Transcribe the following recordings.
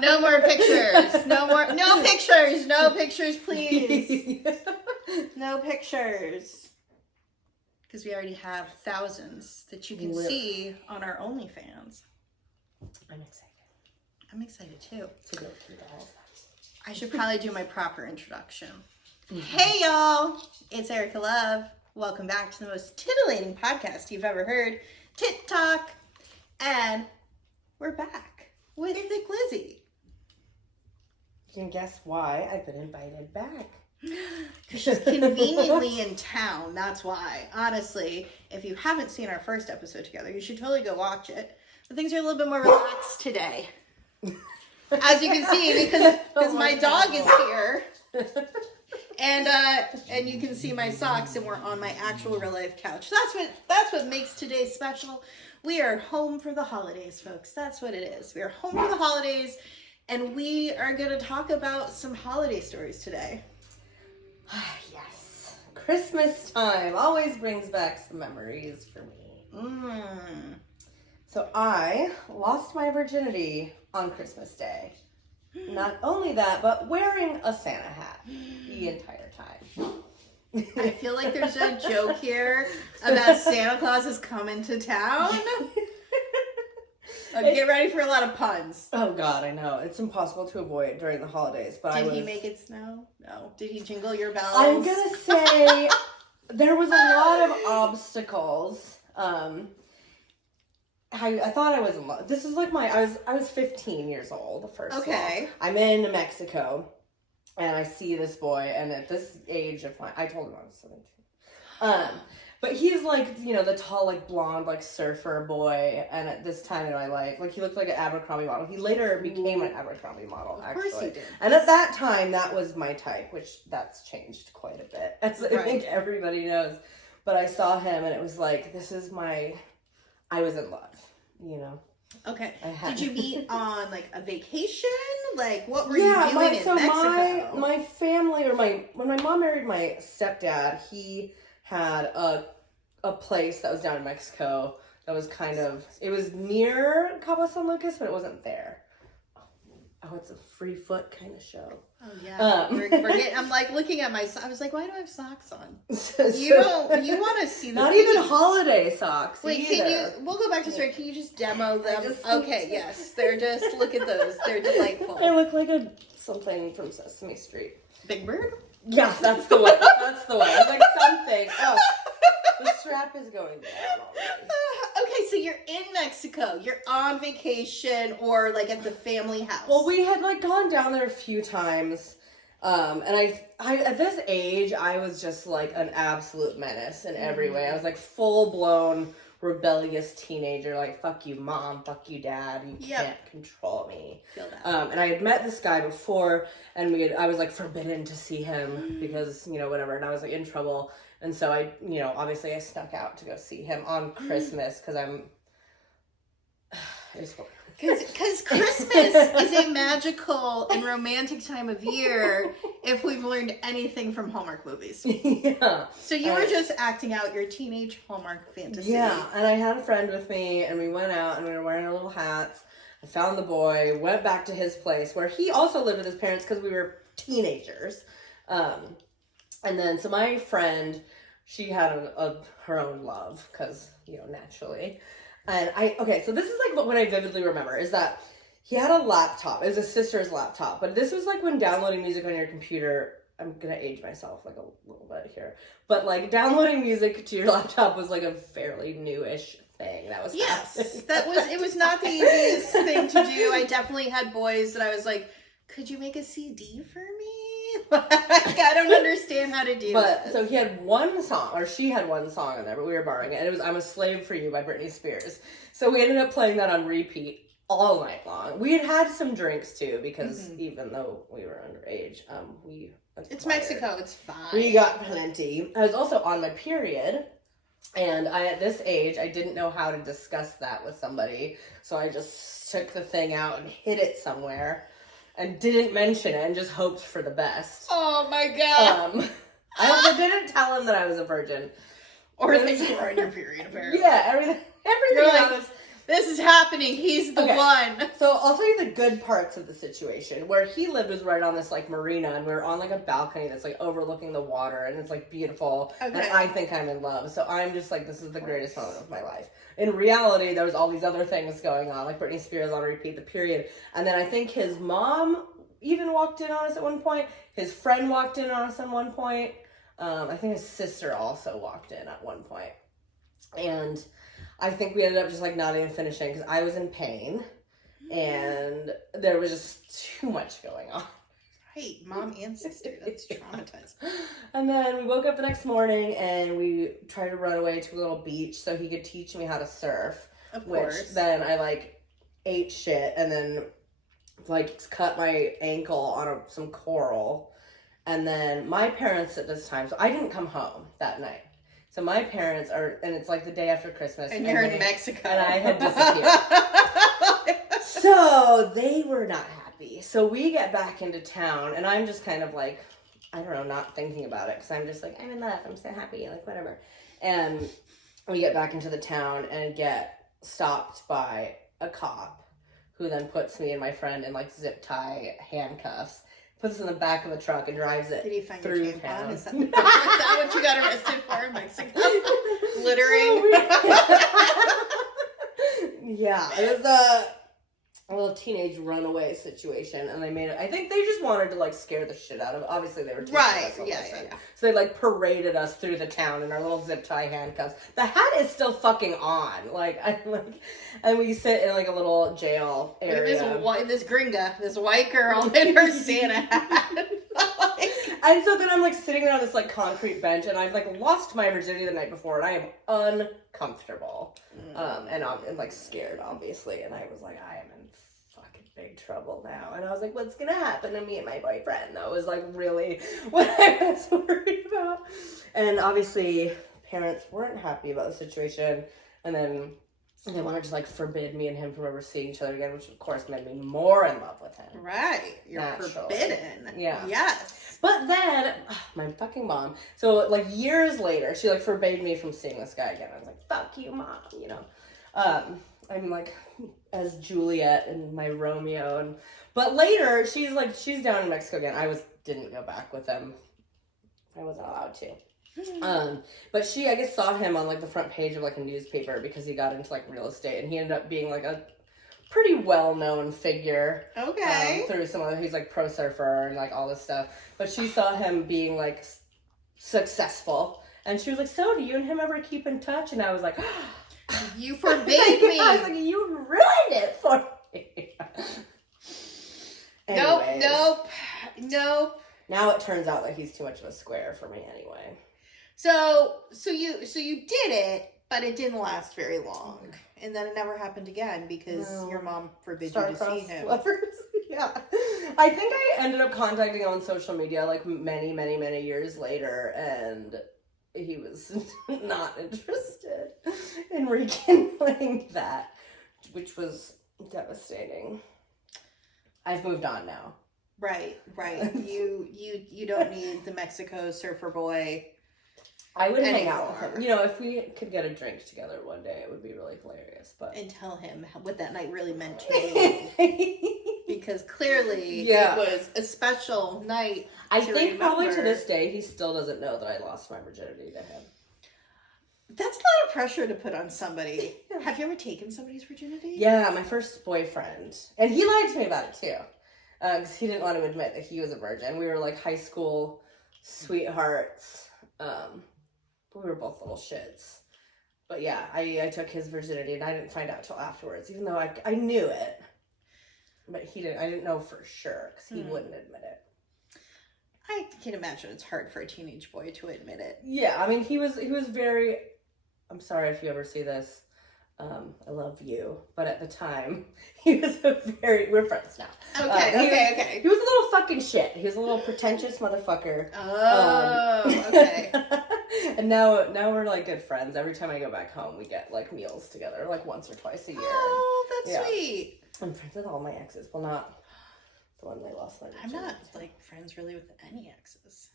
No more pictures. No pictures. No pictures, please. No pictures. Because we already have thousands that you can see on our OnlyFans. I'm excited. I'm excited too. To go through all of that. I should probably do my proper introduction. Hey y'all, it's Erica Love. Welcome back to the most titillating podcast you've ever heard, TitTok. And we're back with Thick Lizzy. You can guess why I've been invited back. Because she's conveniently in town, that's why. Honestly, if you haven't seen our first episode together, you should totally go watch it. But things are a little bit more relaxed today. As you can see, because my dog is here. And you can see my socks, and we're on my actual real life couch. That's what makes today special. We are home for the holidays, folks. That's what it is. We are home for the holidays, and we are going to talk about some holiday stories today. Yes. Christmas time always brings back some memories for me. So I lost my virginity on Christmas Day. Not only that, but wearing a Santa hat the entire time. I feel like there's a joke here about Santa Claus is coming to town. Get ready for a lot of puns. Oh God, I know. It's impossible to avoid during the holidays. But Did he make it snow? No. Did he jingle your bells? I'm going to say there was a lot of obstacles. I thought I was in love. This is like I was 15 years old the first Okay. time. I'm in Mexico, and I see this boy, and at this age of I told him I was 17. But he's like, the tall, like blonde, like surfer boy, and at this time in my life, like he looked like an Abercrombie model. He later became an Abercrombie model, actually. Of course he did. And at that time, that was my type, which that's changed quite a bit, as I think everybody knows. But I saw him, and it was like, I was in love, Okay. Did you meet on like a vacation? Like what were you doing in Mexico? My family, when my mom married my stepdad, he had a place that was down in Mexico that was it was near Cabo San Lucas, but it wasn't there. Oh, it's a free foot kind of show. Oh yeah, we're getting. I'm like looking at my. I was like, why do I have socks on? You want to see the not feet. Even holiday socks. Wait, either. We'll go back to story. Can you just demo them? Okay, yes, they're just. Look at those. They're delightful. They look like something from Sesame Street. Big Bird. Yeah, that's the one. That's the one. It's like something. Oh, the strap is going down already. Okay, so you're in Mexico. You're on vacation or like at the family house. Well, we had like gone down there a few times. And I at this age, I was just like an absolute menace in every way. I was like full blown rebellious teenager. Like, fuck you, mom. Fuck you, dad. You can't control me. Feel that. And I had met this guy before, and I was like forbidden to see him because, whatever. And I was like in trouble. And so I, obviously I snuck out to go see him on Christmas because Because Christmas is a magical and romantic time of year if we've learned anything from Hallmark movies. Yeah. So you were just acting out your teenage Hallmark fantasy. Yeah, and I had a friend with me, and we went out, and we were wearing our little hats. I found the boy, went back to his place, where he also lived with his parents because we were teenagers. And then, so my friend, she had her own love, because, naturally. And so this is like what I vividly remember, is that he had a laptop. It was his sister's laptop. But this was like when downloading music on your computer, I'm going to age myself like a little bit here. But like downloading music to your laptop was like a fairly newish thing that was happening. It was not the easiest thing to do. I definitely had boys that I was like, could you make a CD for me? I don't understand how to do this. So he had one song, or she had one song on there, but we were borrowing it. And it was I'm a Slave for You by Britney Spears. So we ended up playing that on repeat all night long. We had some drinks too, because even though we were underage, it's Mexico, it's fine. We got plenty. I was also on my period. And at this age, I didn't know how to discuss that with somebody. So I just took the thing out and hid it somewhere. And didn't mention it and just hoped for the best. Oh my god. I also didn't tell him that I was a virgin. Or that you were on your period, apparently. Yeah, everything This is happening. He's the one. So I'll tell you the good parts of the situation. Where he lived was right on this like marina, and we were on like a balcony that's like overlooking the water, and it's like beautiful. And I think I'm in love. So I'm just like, this is the greatest moment of my life. In reality, there was all these other things going on, like Britney Spears on repeat, the period. And then I think his mom even walked in on us at one point. His friend walked in on us at one point. I think his sister also walked in at one point. And I think we ended up just like not even finishing because I was in pain and there was just too much going on. Right, mom and sister. That's traumatizing. And then we woke up the next morning and we tried to run away to a little beach so he could teach me how to surf. Of course. Which then I like ate shit and then like cut my ankle on some coral. And then my parents at this time, so I didn't come home that night. So my parents are, and it's like the day after Christmas. And you're in Mexico. And I had disappeared. So they were not happy. So we get back into town, and I'm just kind of like, I don't know, not thinking about it. Because I'm just like, I'm in love. I'm so happy. Like, whatever. And we get back into the town and get stopped by a cop who then puts me and my friend in like zip tie handcuffs. Puts us in the back of the truck and drives it. Did he find through your tampon? town. Is that what you got arrested for in Mexico? Littering? Yeah, it was a little teenage runaway situation, and they made it. I think they just wanted to like scare the shit out of. Obviously, they were teaching us a lesson. Yeah. So they like paraded us through the town in our little zip tie handcuffs. The hat is still fucking on. And we sit in like a little jail area. This gringa, this white girl in her Santa hat. And so then I'm like sitting there on this like concrete bench, and I've like lost my virginity the night before, and I am uncomfortable, and I'm like scared, obviously. And I was like, I am in fucking big trouble now. And I was like, what's gonna happen to me and my boyfriend? That was like really what I was worried about. And obviously, parents weren't happy about the situation, and then they wanted to like forbid me and him from ever seeing each other again, which of course made me more in love with him. Right, you're forbidden. Yeah. Yes. But then, my fucking mom, so like years later, she like forbade me from seeing this guy again. I was like, fuck you, mom, you know. I'm like as Juliet and my Romeo, but later she's down in Mexico again. Didn't go back with them. I wasn't allowed to. But she, I guess, saw him on like the front page of like a newspaper because he got into like real estate, and he ended up being like a pretty well-known figure. Okay. Through some other, he's like pro surfer and like all this stuff. But she saw him being like successful, and she was like, "So, do you and him ever keep in touch?" And I was like, "You forbade me." I was like, "You ruined it for me." Nope. Now it turns out that he's too much of a square for me anyway. So you did it, but it didn't last very long, and then it never happened again because your mom forbid you to see him. Yeah, I think I ended up contacting him on social media like many, many, many years later, and he was not interested in rekindling that, which was devastating. I've moved on now. Right. You don't need the Mexico surfer boy. I would hang out with him. You know, if we could get a drink together one day, it would be really hilarious. And tell him what that night really meant to you. Because clearly it was a special night. I think probably to this day, he still doesn't know that I lost my virginity to him. That's a lot of pressure to put on somebody. Have you ever taken somebody's virginity? Yeah, my first boyfriend. And he lied to me about it too. Because he didn't want to admit that he was a virgin. We were like high school sweethearts. We were both little shits. But yeah, I took his virginity and I didn't find out till afterwards, even though I knew it. But I didn't know for sure because he wouldn't admit it. I can imagine it's hard for a teenage boy to admit it. Yeah, I mean, he was very, I'm sorry if you ever see this. I love you. But at the time, he was we're friends now. Okay. He was a little fucking shit. He was a little pretentious motherfucker. Oh, okay. And now we're like good friends. Every time I go back home, we get like meals together, like once or twice a year. Oh, that's sweet. I'm friends with all my exes. Well, not the one they lost their virginity. I'm not like friends really with any exes.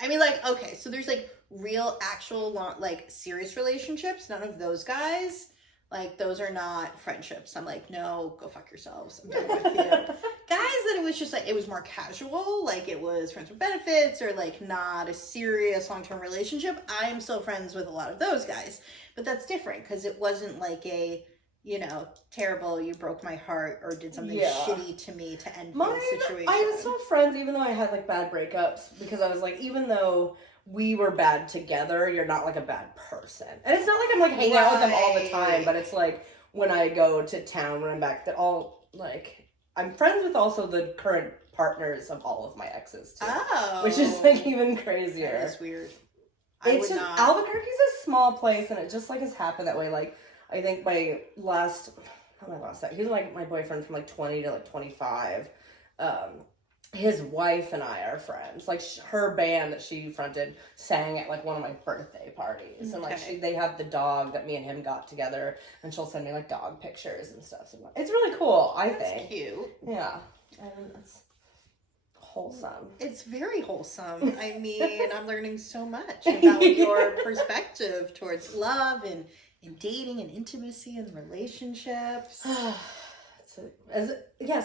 I mean, like, okay, so there's like real, actual, like serious relationships. None of those guys. Like, those are not friendships. I'm like, no, go fuck yourselves. I'm done with you. Guys that it was just like, it was more casual, like it was friends with benefits or like not a serious long-term relationship. I am still friends with a lot of those guys, but that's different because it wasn't like a, you know, terrible, you broke my heart or did something shitty to me to end the situation. I was still friends even though I had like bad breakups because I was like, even though we were bad together, you're not like a bad person. And it's not like I'm like hanging out with them all the time, but it's like when I go to town, when I'm back, that all like, I'm friends with also the current partners of all of my exes too. Oh. Which is like even crazier. That's weird. It's just, Albuquerque's a small place and it just like has happened that way. Like, I think he was like my boyfriend from like 20 to like 25. His wife and I are friends. Like her band that she fronted sang at like one of my birthday parties, and like they have the dog that me and him got together, and she'll send me like dog pictures and stuff. So it's really cool. That's think. Cute. Yeah, and it's wholesome. It's very wholesome. I mean, I'm learning so much about your perspective towards love and dating and intimacy and relationships.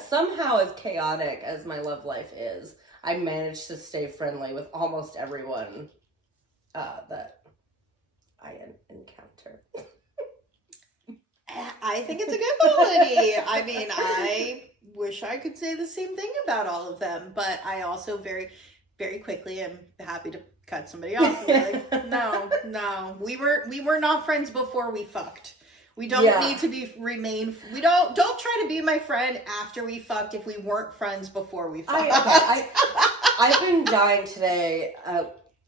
Somehow as chaotic as my love life is, I managed to stay friendly with almost everyone that I encounter. I think it's a good quality. I mean, I wish I could say the same thing about all of them, but I also very, very quickly am happy to cut somebody off and be like, no, we were not friends before we fucked. We don't need to we don't try to be my friend after we fucked if we weren't friends before we fucked. I've been dying today.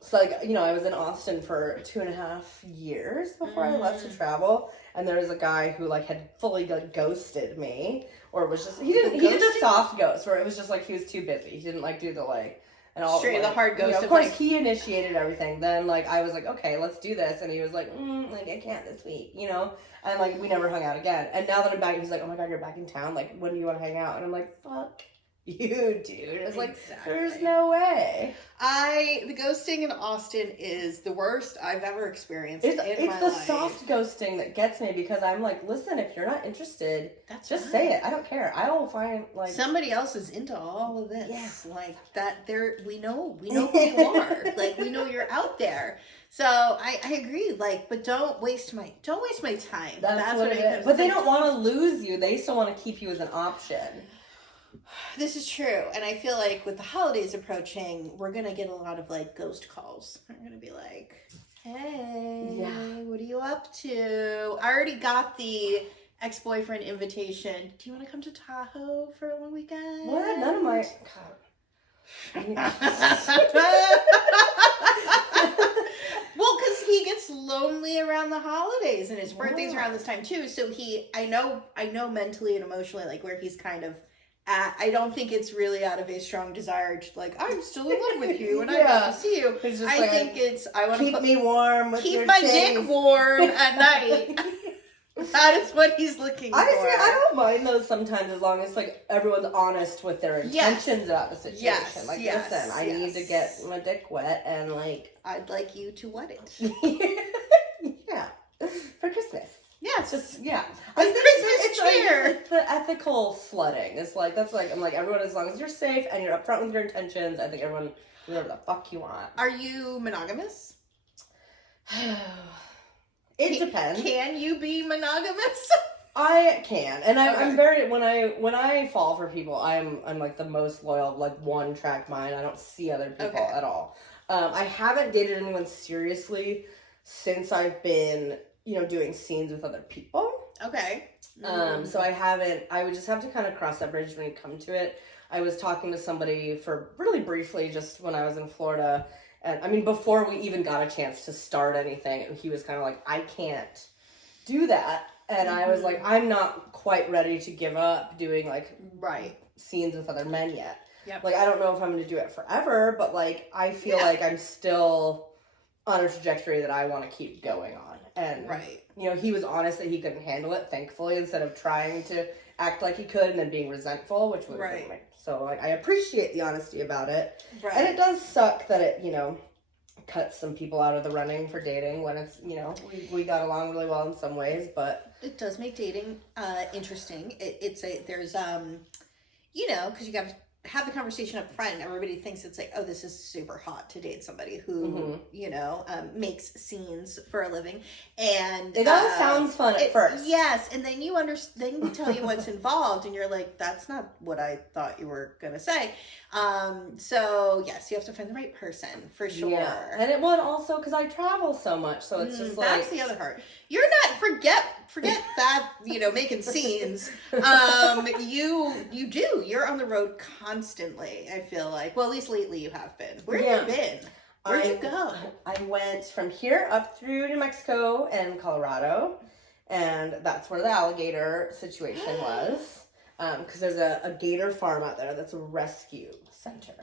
So like, you know, I was in Austin for 2.5 years before I left to travel. And there was a guy who like had fully like ghosted me, or was just, he did the soft ghost where it was just like, he was too busy. He didn't like do the like, and all straight like, the hard ghost. You know, of course, he initiated everything. Then like I was like, okay, let's do this, and he was like, like I can't this week, you know. And like we never hung out again. And now that I'm back, he's like, oh my god, you're back in town. Like, when do you want to hang out? And I'm like, fuck you, dude. It's like, there's no way. The ghosting in Austin is the worst I've ever experienced in my life. It's the soft ghosting that gets me, because I'm like, listen, if you're not interested, just say it. I don't care. I will find like somebody else is into all of this. Yeah. Like that. We know who you are. Like, we know you're out there. So I agree. Like, but don't waste my time. That's what it is. But they don't want to lose you. They still want to keep you as an option. This is true, and I feel like with the holidays approaching, we're gonna get a lot of like ghost calls. We're gonna be like, "Hey, what are you up to?" I already got the ex-boyfriend invitation. Do you want to come to Tahoe for a long weekend? What? None of my. Well, because he gets lonely around the holidays, and his birthday's around this time too. So I know mentally and emotionally, like where he's kind of. I don't think it's really out of a strong desire to like, I'm still in love with you and I got to see you. I think it's I want to keep me warm with keep my dick warm at night. That is what he's looking for. Honestly, I don't mind those sometimes, as long as like everyone's honest with their intentions about the situation. Listen, I need to get my dick wet, and like I'd like you to wet it. Yeah, for Christmas. Yeah, it's just I think it's the ethical flooding. It's like I'm like, everyone, as long as you're safe and you're upfront with your intentions, I think everyone whatever the fuck you want. Are you monogamous? It depends. Can you be monogamous? I can, and I'm very when I fall for people, I'm like the most loyal, like one track mind. I don't see other people at all. I haven't dated anyone seriously since I've been, you know, doing scenes with other people. Okay. So I would just have to kind of cross that bridge when you come to it. I was talking to somebody for really briefly just when I was in Florida. And I mean, before we even got a chance to start anything, and he was kind of like, I can't do that. And I was like, I'm not quite ready to give up doing like scenes with other men yet. Yep. Like, I don't know if I'm going to do it forever, but like, I feel like I'm still on a trajectory that I want to keep going on. And, you know, he was honest that he couldn't handle it, thankfully, instead of trying to act like he could and then being resentful, which was so like, I appreciate the honesty about it. And it does suck that it, you know, cuts some people out of the running for dating when it's, you know, we got along really well in some ways, but it does make dating interesting. There's you know, because you got to have the conversation up front, and everybody thinks it's like, oh, this is super hot to date somebody who, you know, makes scenes for a living, and it all sounds fun at first. Yes, and then then we tell you what's involved, and you're like, that's not what I thought you were gonna say. So yes, you have to find the right person for sure. Yeah, and it also because I travel so much, so it's just like that's the other part. You're not forget that, you know, making scenes. You're on the road constantly, I feel like. Well, at least lately you have been. Where have you been? Where'd you go? I went from here up through New Mexico and Colorado, and that's where the alligator situation was. Because there's a gator farm out there that's a rescue center.